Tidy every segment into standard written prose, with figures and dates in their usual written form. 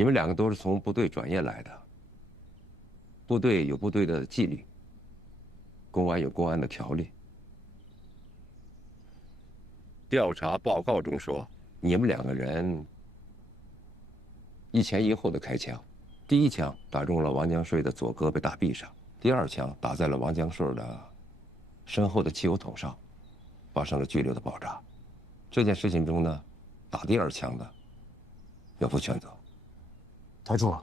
你们两个都是从部队转业来的，部队有部队的纪律，公安有公安的条例。调查报告中说，你们两个人一前一后的开枪，第一枪打中了王江顺的左胳膊大臂上，第二枪打在了王江顺的身后的汽油桶上，发生了剧烈的爆炸。这件事情中呢，打第二枪的要负全责。台柱，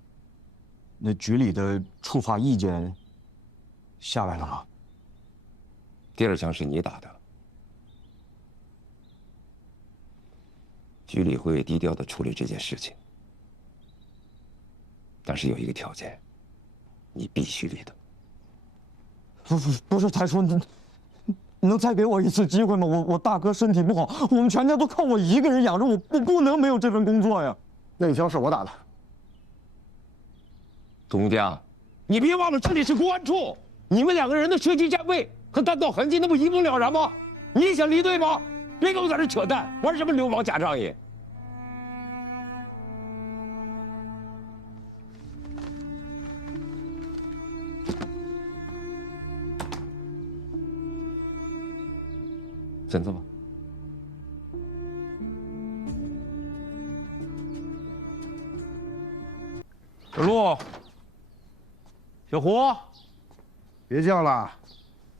那局里的处罚意见下来了吗？第二枪是你打的，局里会低调地处理这件事情，但是有一个条件，你必须离的。不是，台柱，你能再给我一次机会吗？我大哥身体不好，我们全家都靠我一个人养着，我不能没有这份工作呀。那枪是我打的。东家，你别忘了这里是公安处，你们两个人的射击站位和弹道痕迹，那不一目了然吗？你也想离队吗？别跟我在这扯淡，玩什么流氓假仗义！先坐吧。小陆，小胡，别叫了，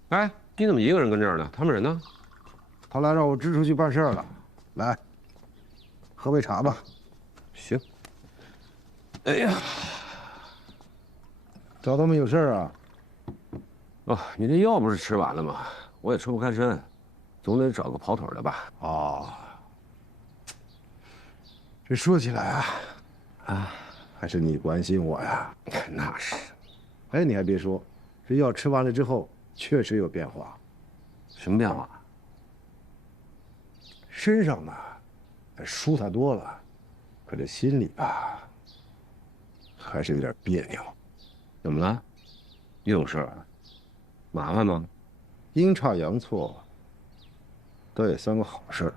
哎，你怎么一个人跟这儿呢？他们人呢？他来让我支出去办事儿了。来，喝杯茶吧。行。哎呀，找他们有事儿啊？哦，你那药不是吃完了吗？我也抽不开身，总得找个跑腿的吧？哦，这说起来啊，还是你关心我呀。那是。哎，你还别说，这药吃完了之后，确实有变化。什么变化？身上呢，舒坦多了，可这心里吧，还是有点别扭。怎么了？又有事儿？麻烦吗？阴差阳错，倒也算个好事儿。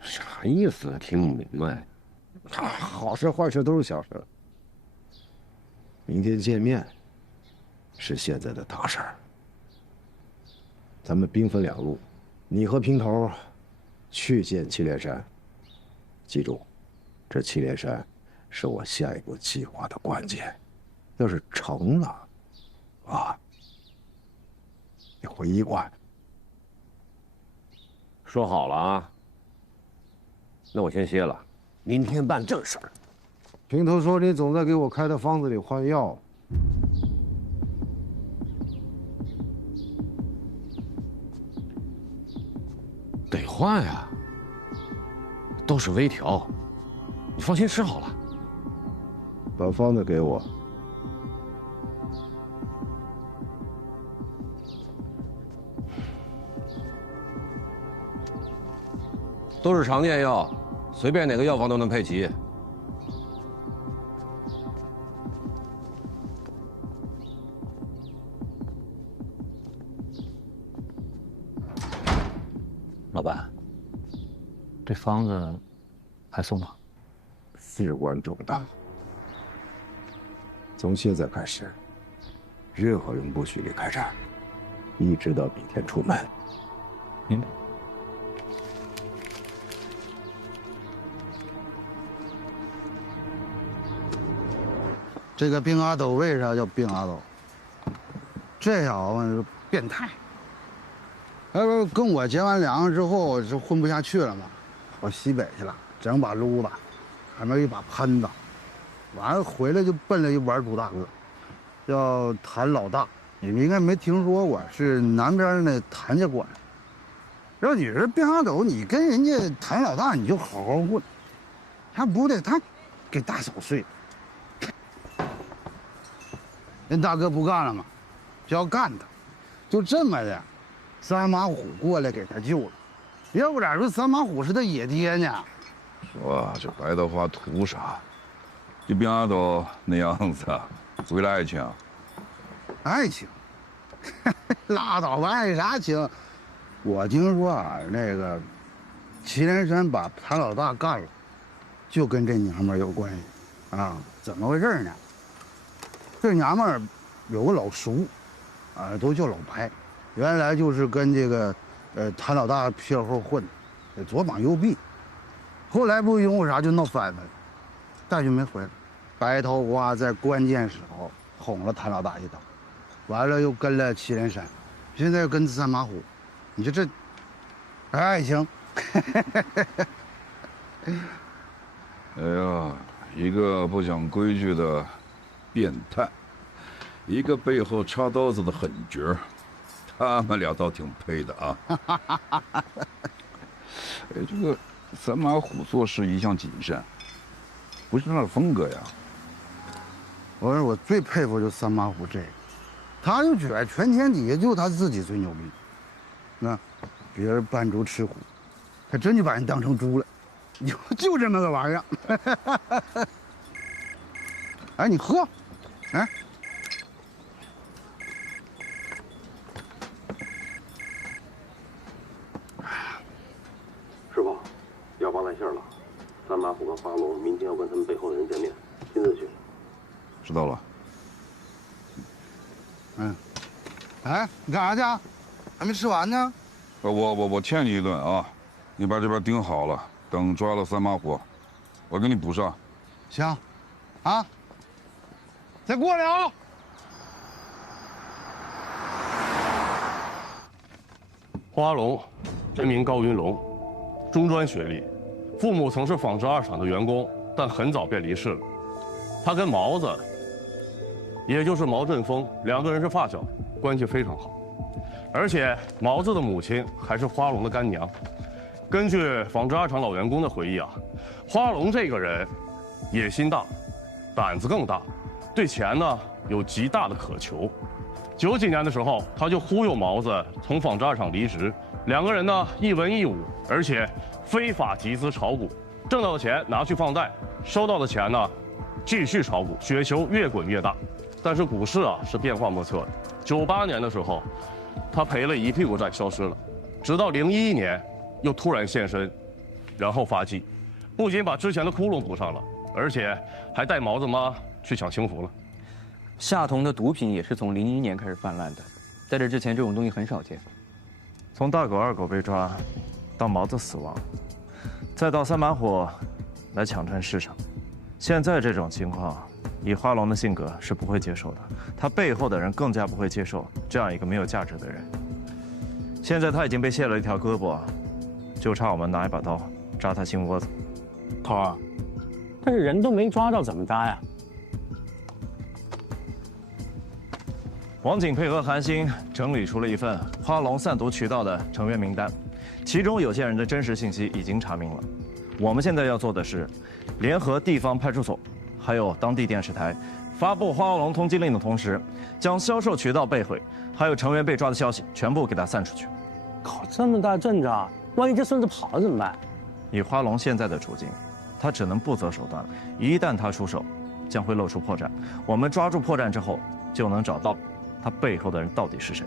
啥意思？听不明白。好事坏事都是小事。明天见面，是现在的大事儿。咱们兵分两路，你和平头去见祁连山。记住，这祁连山是我下一步计划的关键。要是成了，啊，你回医馆。说好了啊。那我先歇了，明天办正事儿。平头说你总在给我开的方子里换药。得换呀，都是微调，你放心吃好了。把方子给我。都是常见药，随便哪个药房都能配齐。老板，这方子还送吗？事关重大，从现在开始，任何人不许离开这儿，一直到明天出门。明白。这个兵阿斗为啥叫兵阿斗？这小子是变态。他说跟我结完粮之后是混不下去了嘛，跑西北去了，整把撸子，还没有一把喷子，完了回来就奔了一玩主大哥，叫谭老大，你们应该没听说过，是南边那谭家管。要你是兵阿斗，你跟人家谭老大你就好好混，他不得他给大嫂睡。人大哥不干了嘛，就要干他，就这么的，三马虎过来给他救了，要不咋说三马虎是他野爹呢？说这白头发图啥？就兵阿斗那样子，为了爱情？爱情？拉倒吧，爱啥情？我听说啊，那个祁连山把谭老大干了，就跟这娘们儿有关系。啊，怎么回事呢？这娘们儿有个老叔，啊，都叫老白，原来就是跟这个谭老大屁后混，左膀右臂。后来不因为啥就闹翻了，再就没回来。白桃花在关键时候哄了谭老大一刀，完了又跟了祁连山，现在又跟三马虎，你说这爱情？哎呀，一个不讲规矩的变态，一个背后插刀子的狠角儿，他们俩倒挺配的啊。哎，这个三马虎做事一向谨慎，不是他的风格呀。我说我最佩服就三马虎这个，他就觉得全天底下就他自己最牛逼，那别人扮猪吃虎，他真就把人当成猪了，就这么个玩意儿。哎，你喝，哎。师傅，要报来信了，三马虎跟花龙明天要跟他们背后的人见面，亲自去。知道了。嗯，哎，你干啥去啊？还没吃完呢。我欠你一顿啊！你把这边盯好了，等抓了三马虎，我给你补上。行，啊，再过来啊！花龙，真名高云龙，中专学历，父母曾是纺织二厂的员工，但很早便离世了。他跟毛子，也就是毛振峰，两个人是发小，关系非常好。而且毛子的母亲还是花龙的干娘。根据纺织二厂老员工的回忆啊，花龙这个人野心大，胆子更大，对钱呢有极大的渴求。90几年的时候，他就忽悠毛子从纺织二厂离职，两个人呢一文一武，而且非法集资炒股，挣到的钱拿去放贷，收到的钱呢继续炒股，雪球越滚越大。但是股市啊是变化莫测的。98年的时候，他赔了一屁股债消失了，直到01年又突然现身，然后发迹，不仅把之前的窟窿补上了，而且还带毛子妈去抢清福了。夏童的毒品也是从01年开始泛滥的，在这之前这种东西很少见。从大狗二狗被抓，到毛子死亡，再到三把火来抢占市场，现在这种情况，以花龙的性格是不会接受的，他背后的人更加不会接受这样一个没有价值的人。现在他已经被卸了一条胳膊，就差我们拿一把刀扎他心窝子。头儿，但是人都没抓到，怎么扎呀？王警配合韩星整理出了一份花龙散毒渠道的成员名单，其中有些人的真实信息已经查明了。我们现在要做的是，联合地方派出所，还有当地电视台，发布花龙通缉令的同时，将销售渠道被毁，还有成员被抓的消息全部给他散出去。搞这么大阵仗，万一这孙子跑了怎么办？以花龙现在的处境，他只能不择手段了。一旦他出手，将会露出破绽。我们抓住破绽之后，就能找到他背后的人到底是谁。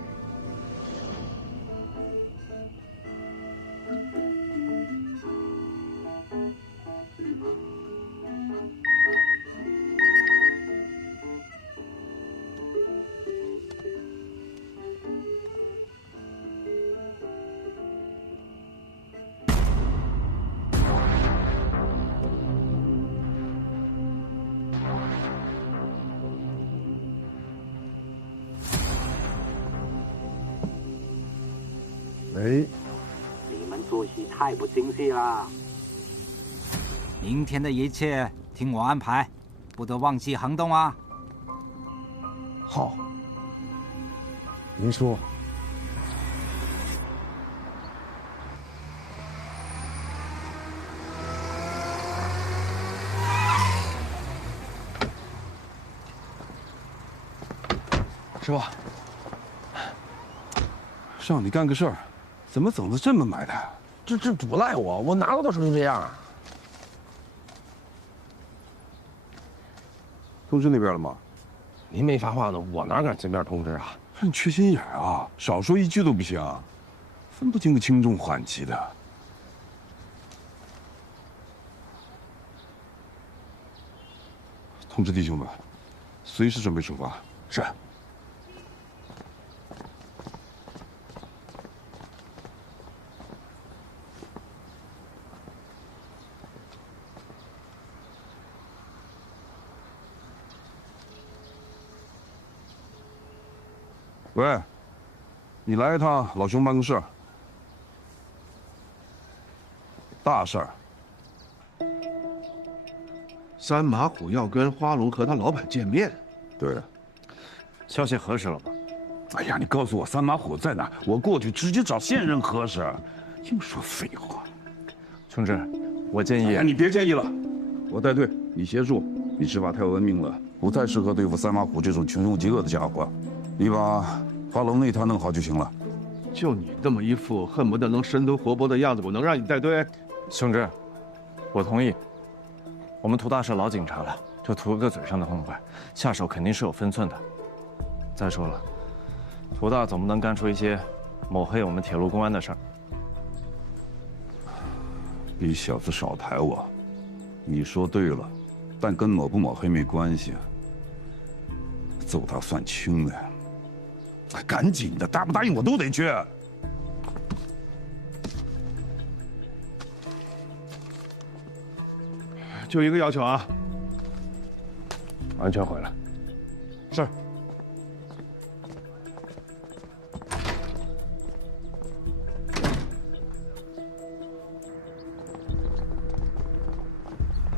喂，你们作息太不精细啦！明天的一切听我安排，不得忘记行动啊！好，您说。师傅，让你干个事儿，怎么整的这么埋汰？这不赖我，我拿到的时候就这样。通知那边了吗？您没发话呢，我哪敢随便通知啊？你缺心眼儿啊，少说一句都不行，分不清个轻重缓急的。通知弟兄们，随时准备出发。是。喂，你来一趟老兄办公室。大事儿。三马虎要跟花龙和他老板见面。对。消息核实了吗？哎呀，你告诉我三马虎在哪，我过去直接找现任核实。净说废话。兄弟，我建议……哎，你别建议了，我带队，你协助。你执法太文明了，不太适合对付三马虎这种穷凶极恶的家伙。你把花龙那摊弄好就行了。就你这么一副恨不得能生吞活剥的样子，我能让你带队？兄弟，我同意。我们涂大是老警察了，就图个嘴上的痛快，下手肯定是有分寸的。再说了，涂大总不能干出一些抹黑我们铁路公安的事儿。你小子少抬我，你说对了，但跟抹不抹黑没关系。揍他算轻的。赶紧的，答不答应我都得去。就一个要求啊，安全回来。是。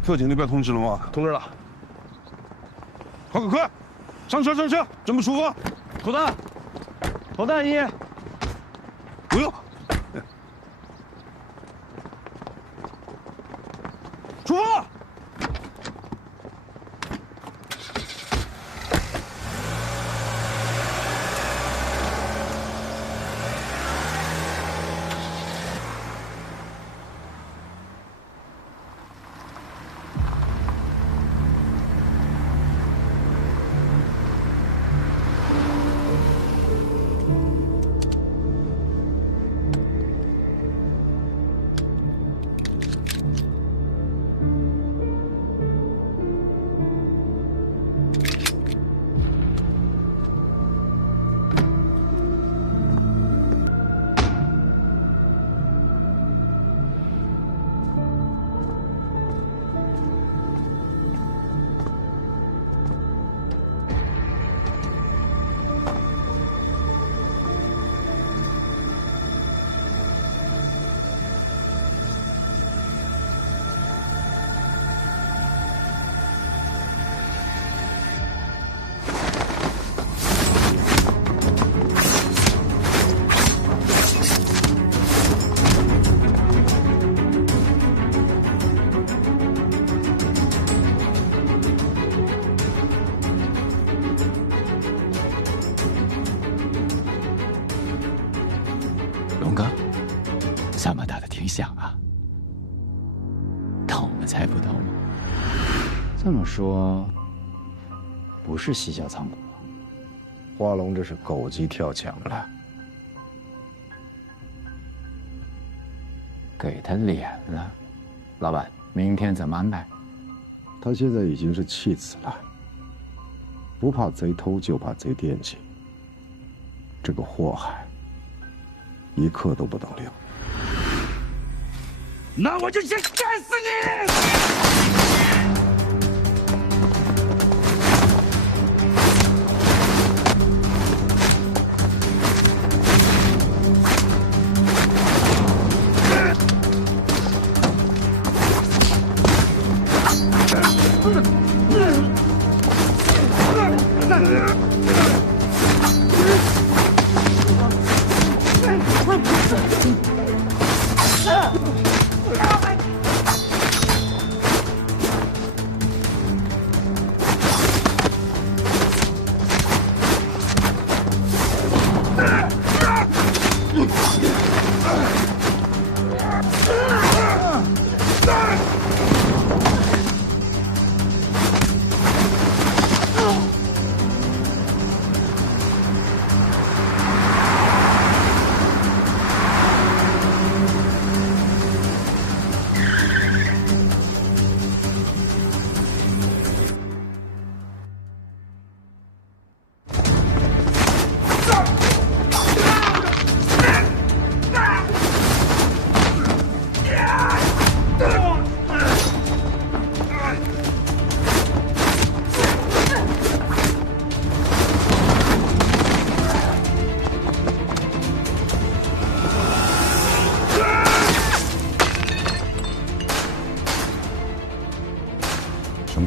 特警那边通知了吗？通知了。快，上车，准备出发。涂大。投弹一，不用，出发！这么大的挺响啊，当我们猜不到吗？这么说，不是西郊仓库，花龙这是狗急跳墙了，给他脸了。老板，明天怎么安排？他现在已经是弃子了，不怕贼偷，就怕贼惦记。这个祸害，一刻都不能留。那我就先干死你！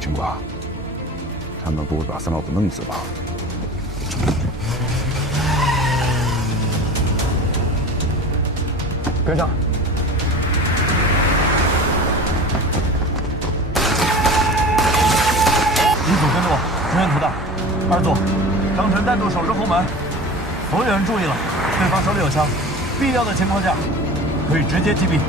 什么情况？他们不会把三老虎弄死吧？跟上！一组跟路，支援土大。二组，张晨单独守着后门。所有人注意了，对方手里有枪，必要的情况下可以直接击毙。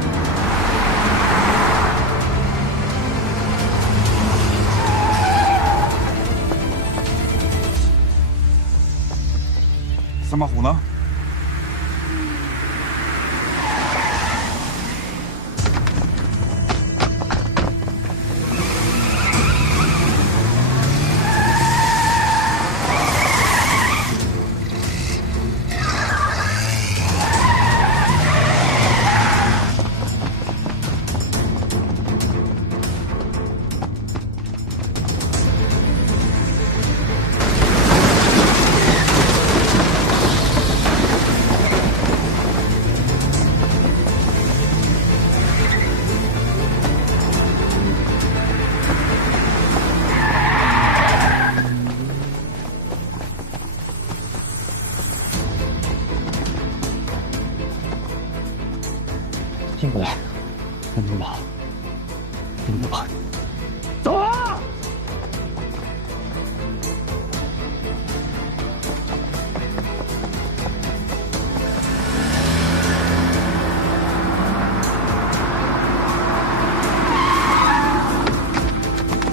三把虎呢？进不来，跟着跑，跟着跑，走啊！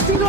金哥！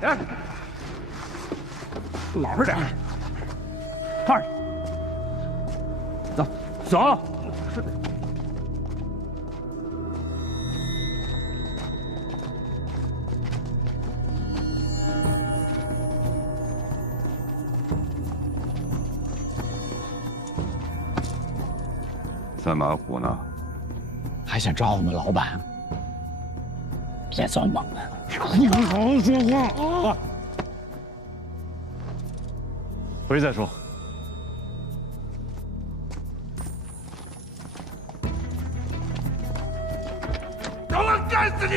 来，老实点，看着，走，走。是的。三马虎呢？还想抓我们老板？别装猛了！你好好说话啊！回去再说。让我干死你！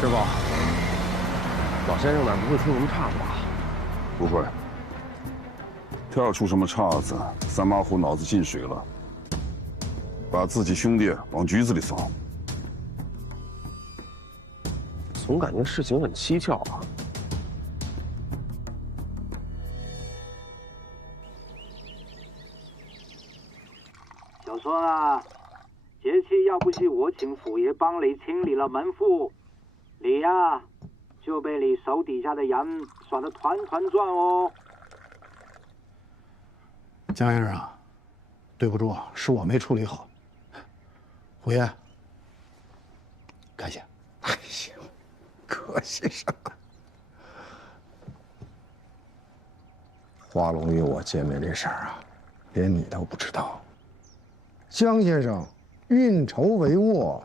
师傅，老先生那儿不会出什么岔子吧？不会。他要出什么岔子，三马虎脑子进水了，把自己兄弟往局子里送。总感觉事情很蹊跷啊。小孙啊，节气要不是我请府爷帮你清理了门户，你呀就被你手底下的人耍得团团转哦。江先生，对不住啊，是我没处理好。虎爷，感谢。哎呀，客气什么？华龙与我见面这事儿啊，连你都不知道。江先生运筹帷幄，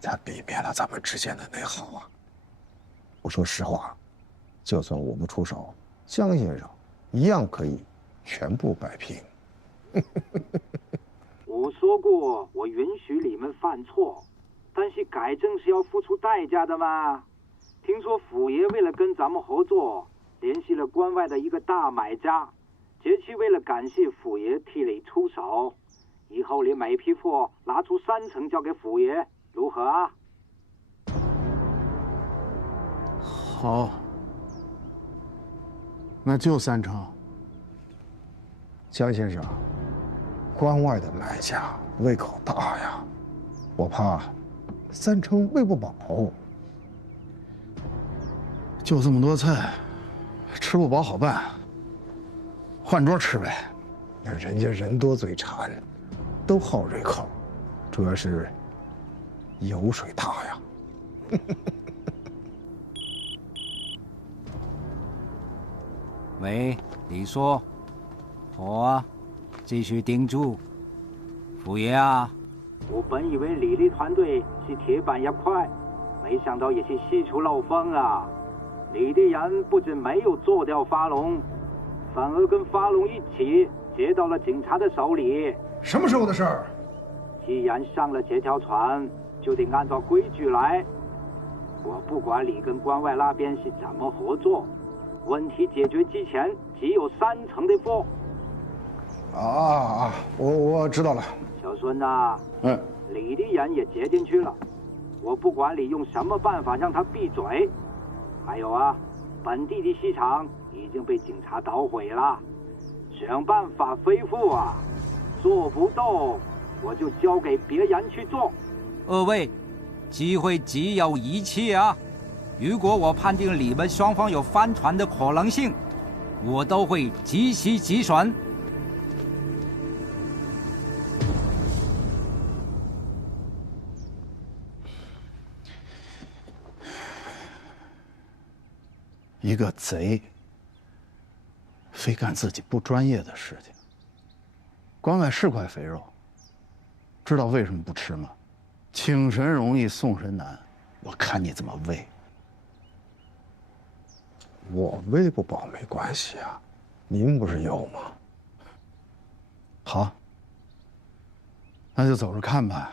才避免了咱们之间的内耗啊。我说实话，就算我不出手，江先生一样可以全部摆平。我说过，我允许你们犯错，但是改正是要付出代价的嘛。听说府爷为了跟咱们合作，联系了关外的一个大买家，节气为了感谢府爷替你出手，以后你每批货拿出3成交给府爷，如何啊？好，那就3成。江先生，关外的买家胃口大呀，我怕3成喂不饱。就这么多菜，吃不饱好办，换桌吃呗。那人家人多嘴馋，都好这口，主要是油水大呀。喂，你说，我啊，继续盯住，府爷啊。我本以为李丽团队是铁板一块，没想到也是四处漏风啊！你的人不仅没有做掉发龙，反而跟发龙一起接到了警察的手里。什么时候的事儿？既然上了这条船，就得按照规矩来。我不管你跟关外那边是怎么合作，问题解决之前只有3成的货。我知道了。小孙呐，你的人也接进去了，我不管你用什么办法让他闭嘴。还有啊，本地的市场已经被警察捣毁了，想办法恢复啊！做不到，我就交给别人去做。2位，机会只有一次啊！如果我判定你们双方有翻船的可能性，我都会及时止损。一个贼，非干自己不专业的事情。关外是块肥肉，知道为什么不吃吗？请神容易送神难，我看你怎么喂。我喂不饱没关系啊，您不是有吗？好，那就走着看吧。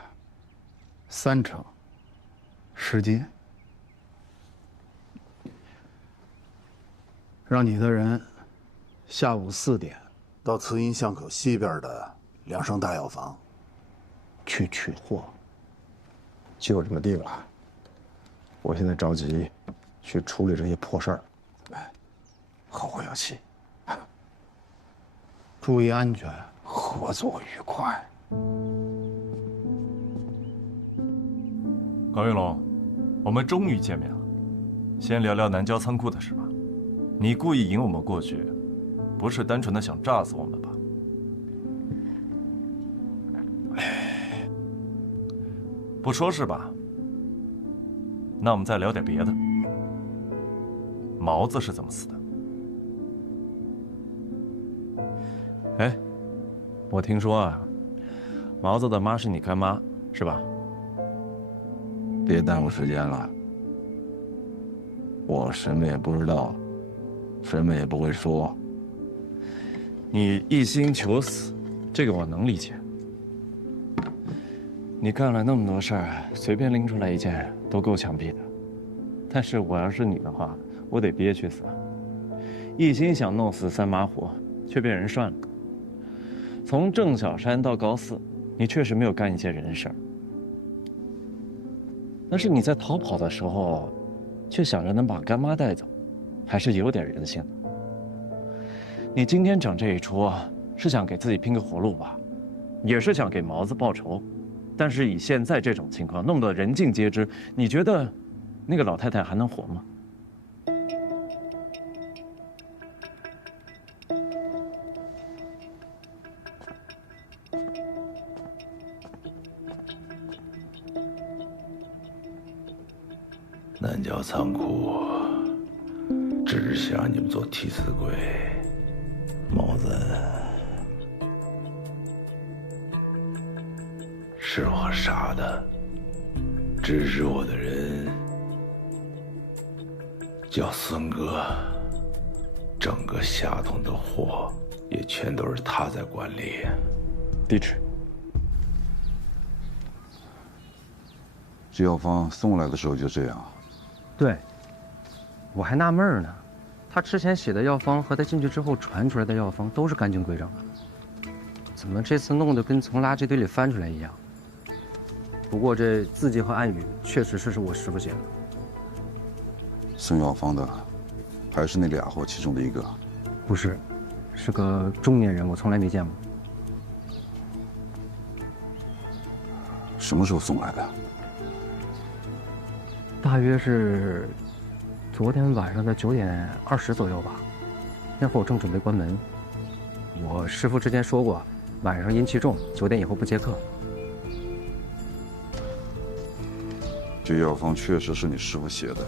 3成，时间。让你的人下午4点到慈荫巷口西边的2声大药房去取货。就这么定了。我现在着急去处理这些破事儿，后会有期。注意安全，合作愉快。高云龙，我们终于见面了。先聊聊南郊仓库的事吧。你故意引我们过去，不是单纯的想炸死我们吧？不说是吧？那我们再聊点别的。毛子是怎么死的？哎，我听说啊，毛子的妈是你干妈，是吧？别耽误时间了，我什么也不知道，什么也不会说。你一心求死，这个我能理解。你干了那么多事儿，随便拎出来一件都够枪毙的。但是我要是你的话，我得憋屈死。一心想弄死三马虎，却被人涮了。从郑小山到高四，你确实没有干一些人事儿。但是你在逃跑的时候，却想着能把干妈带走，还是有点人性的。你今天整这一出，是想给自己拼个活路吧？也是想给毛子报仇。但是以现在这种情况，弄得人尽皆知，你觉得那个老太太还能活吗？南郊仓库只是想让你们做替死鬼，毛子，是我杀的。支持我的人叫孙哥，整个下桶的货也全都是他在管理。地址。这药方送来的时候就这样。对，我还纳闷呢，他之前写的药方和他进去之后传出来的药方都是干净规整的，怎么这次弄得跟从垃圾堆里翻出来一样？不过这字迹和暗语确实是我师傅写的。送药方的，还是那俩或其中的一个？不是，是个中年人，我从来没见过。什么时候送来的？大约是昨天晚上的9点20左右吧。那会儿我正准备关门，我师傅之前说过，晚上阴气重，9点以后不接客。这药方确实是你师傅写的，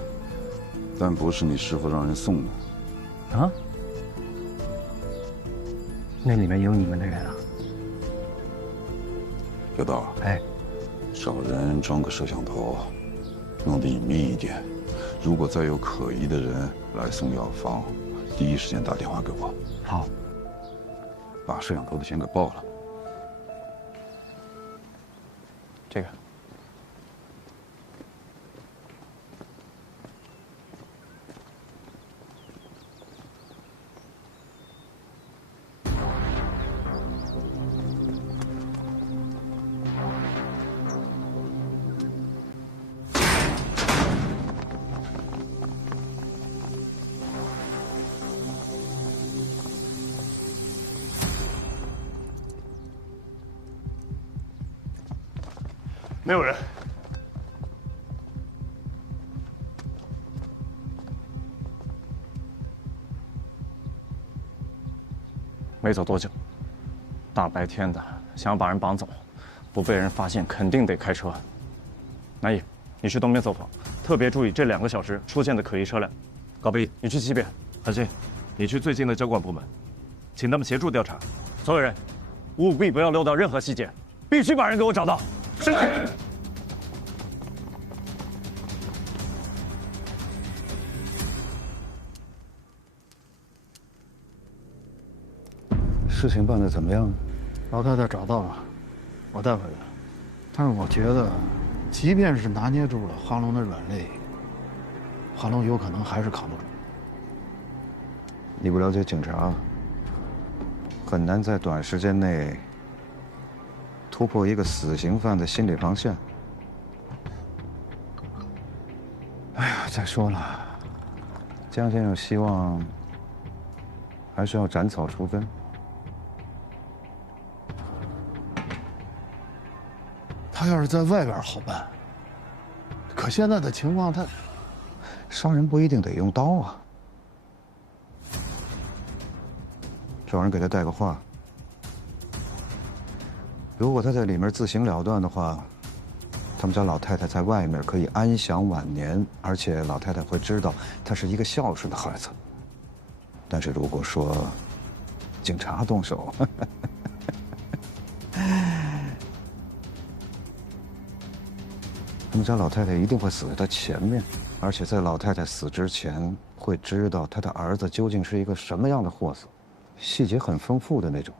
但不是你师傅让人送的。啊？那里面有你们的人啊？小道，哎，找人装个摄像头，弄得隐秘一点。如果再有可疑的人来送药方，第一时间打电话给我。好。把摄像头的钱给报了。这个。没有人。没走多久，大白天的想要把人绑走，不被人发现肯定得开车。南乙，你去东边走访，特别注意这2个小时出现的可疑车辆。高斌，你去西边。韩信，你去最近的交管部门，请他们协助调查。所有人，务必不要漏到任何细节，必须把人给我找到。是。事情办得怎么样？老太太找到了，我带回来。但是我觉得，即便是拿捏住了花龙的软肋，花龙有可能还是扛不住。你不了解警察，很难在短时间内突破一个死刑犯的心理防线。哎呀，再说了，江先生希望还是要斩草除根。他要是在外边好办，可现在的情况，他杀人不一定得用刀啊。找人给他带个话，如果他在里面自行了断的话，他们家老太太在外面可以安享晚年，而且老太太会知道他是一个孝顺的孩子。但是如果说警察动手，他们家老太太一定会死在他前面，而且在老太太死之前会知道他的儿子究竟是一个什么样的货色，细节很丰富的那种。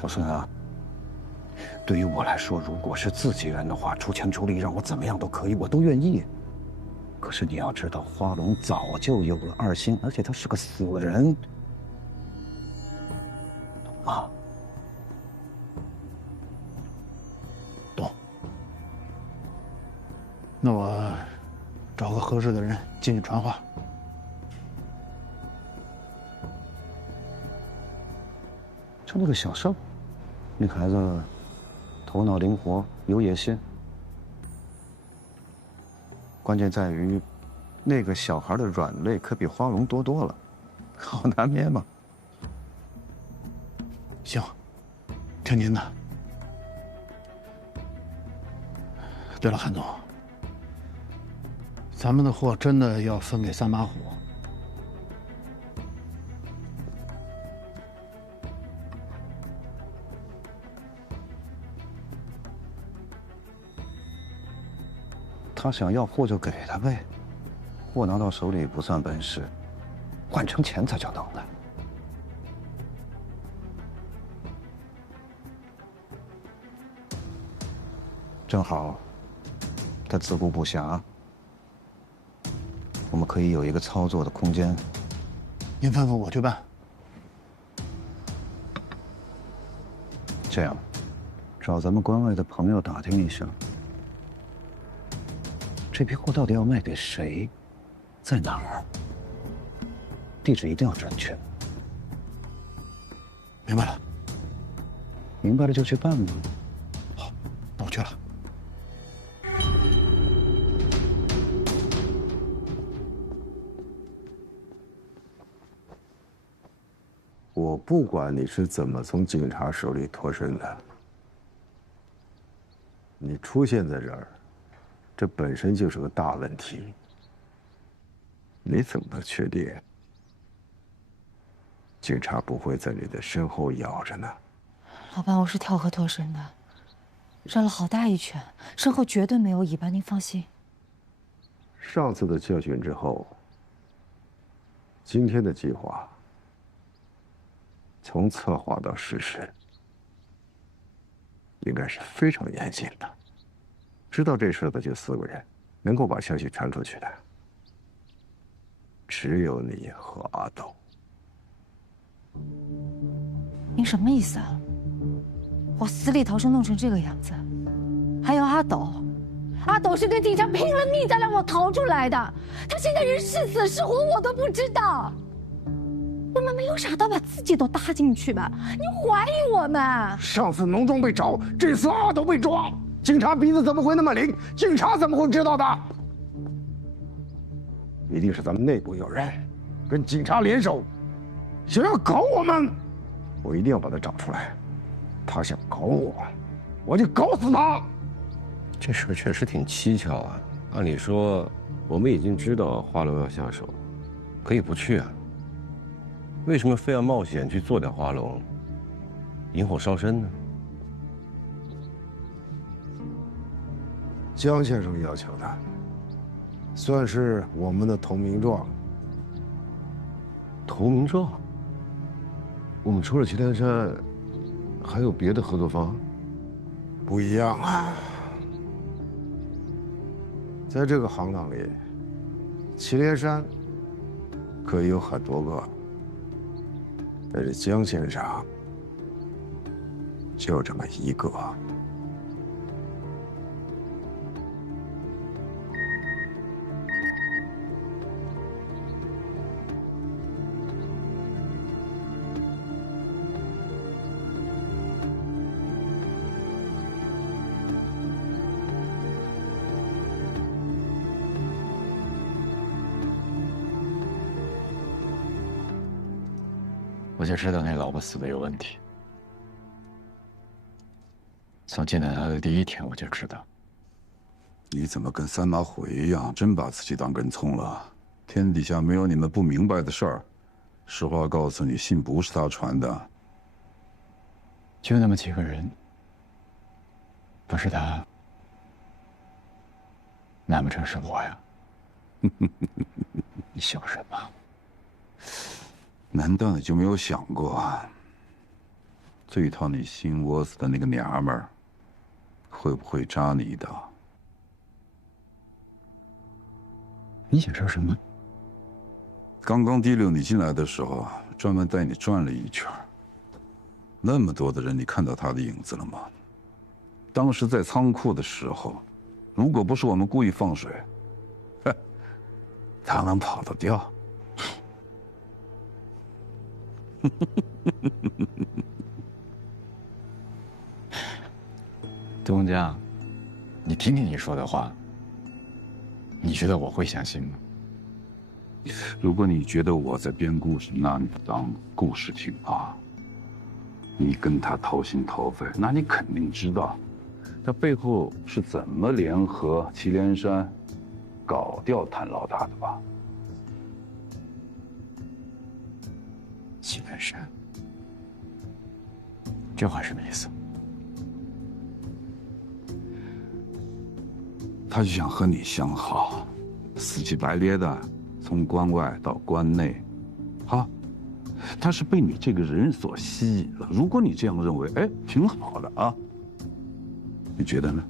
小孙啊，对于我来说，如果是自己人的话，出钱出力让我怎么样都可以，我都愿意。可是你要知道，花龙早就有了2心，而且他是个死人，懂吗？那我找个合适的人进去传话。就那个小胜，那孩子头脑灵活，有野心。关键在于，那个小孩的软肋可比花龙多多了，好难免嘛。行，听您的。对了，韩总。咱们的货真的要分给3把火？他想要货就给他呗，货拿到手里不算本事，换成钱才叫能耐。正好，他自顾不暇。我们可以有一个操作的空间。您吩咐我去办。这样，找咱们关外的朋友打听一下，这批货到底要卖给谁，在哪儿？地址一定要准确。明白了。明白了就去办吧。好，那我去了。我不管你是怎么从警察手里脱身的，你出现在这儿，这本身就是个大问题。你怎么确定警察不会在你的身后咬着呢？老板，我是跳河脱身的，绕了好大一圈，身后绝对没有尾巴，您放心。上次的教训之后，今天的计划从策划到实施，应该是非常严谨的。知道这事的就4个人，能够把消息传出去的，只有你和阿斗。您什么意思啊？我死里逃生弄成这个样子，还有阿斗，阿斗是跟警察拼了命才让我逃出来的，他现在人是死是活我都不知道。我们没有傻到把自己都搭进去吧？你怀疑我们？上次农庄被找，这次阿斗被抓，警察鼻子怎么会那么灵？警察怎么会知道的？一定是咱们内部有人跟警察联手，想要搞我们。我一定要把他找出来。他想搞我，我就搞死他。这事确实挺蹊跷啊！按理说，我们已经知道花龙要下手，可以不去啊。为什么非要冒险去做掉花龙，引火烧身呢？江先生要求的，算是我们的投名状。投名状？我们除了祁连山，还有别的合作方？不一样啊！在这个行当里，祁连山可以有很多个，但是江先生就这么一个。我就知道那老婆死的有问题。从见到她的第一天我就知道。你怎么跟三马虎一样，真把自己当根葱了？天底下没有你们不明白的事儿。实话告诉你，信不是他传的。就那么几个人，不是他，难不成是我呀？你笑什么？难道你就没有想过，最讨你心窝子的那个娘们儿，会不会扎你一刀？你想说什么？刚刚提溜你进来的时候，专门带你转了一圈。那么多的人，你看到他的影子了吗？当时在仓库的时候，如果不是我们故意放水，他能跑得掉？东江，你听听你说的话，你觉得我会相信吗？如果你觉得我在编故事，那你当故事听啊。你跟他掏心掏肺，那你肯定知道，他背后是怎么联合祁连山，搞掉谭老大的吧？祁连山，这话什么意思？他就想和你相好，死乞白咧的从关外到关内，他是被你这个人所吸引了。如果你这样认为，哎，挺好的啊，你觉得呢？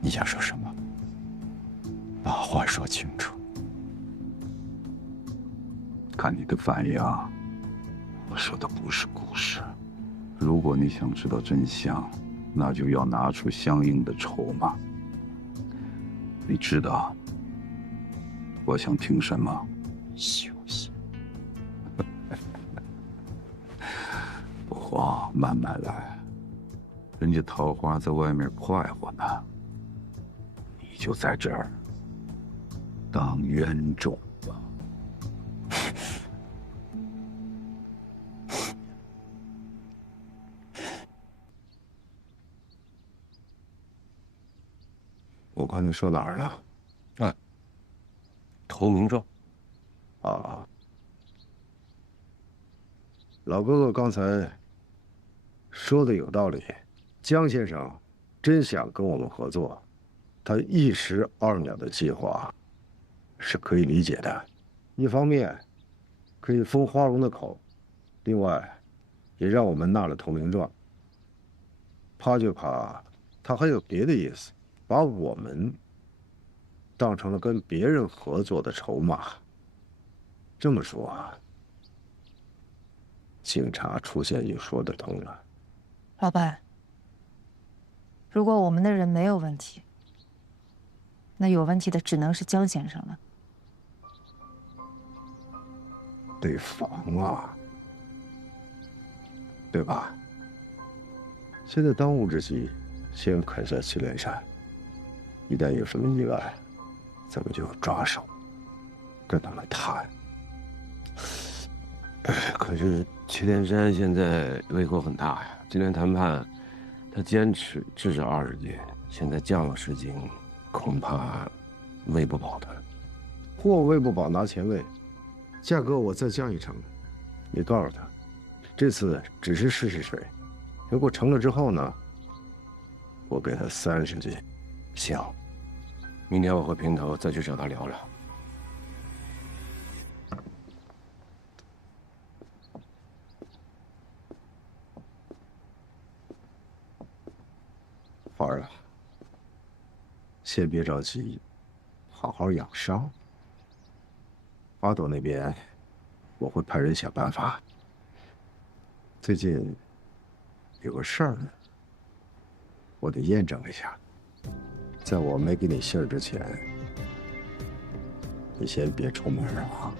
你想说什么？把话说清楚。看你的反应，我说的不是故事。如果你想知道真相，那就要拿出相应的筹码。你知道我想听什么？休息。不慌，慢慢来。人家桃花在外面快活呢，你就在这儿当冤种吧。我看你说哪儿了？啊，投名状。啊，老哥哥刚才说的有道理，江先生真想跟我们合作，他一石二鸟的计划是可以理解的。一方面可以封花荣的口，另外也让我们纳了投名状。怕就怕他还有别的意思，把我们当成了跟别人合作的筹码。这么说啊，警察出现也说得通了。老板，如果我们的人没有问题，那有问题的只能是江先生了。得防啊，对吧？现在当务之急，先砍下祁连山，一旦有什么意外，咱们就有抓手，跟他们谈。可是祁连山现在胃口很大呀，今天谈判，他坚持至少20斤，现在降了10斤，恐怕喂不饱他。货喂不饱拿钱喂，价格我再降1成，你告诉他，这次只是试试水，如果成了之后呢，我给他30斤。行，明天我回平头再去找他聊聊。花儿啊，先别着急，好好养伤。阿斗那边，我会派人想办法。最近有个事儿，我得验证一下。在我没给你信儿之前，你先别出门啊。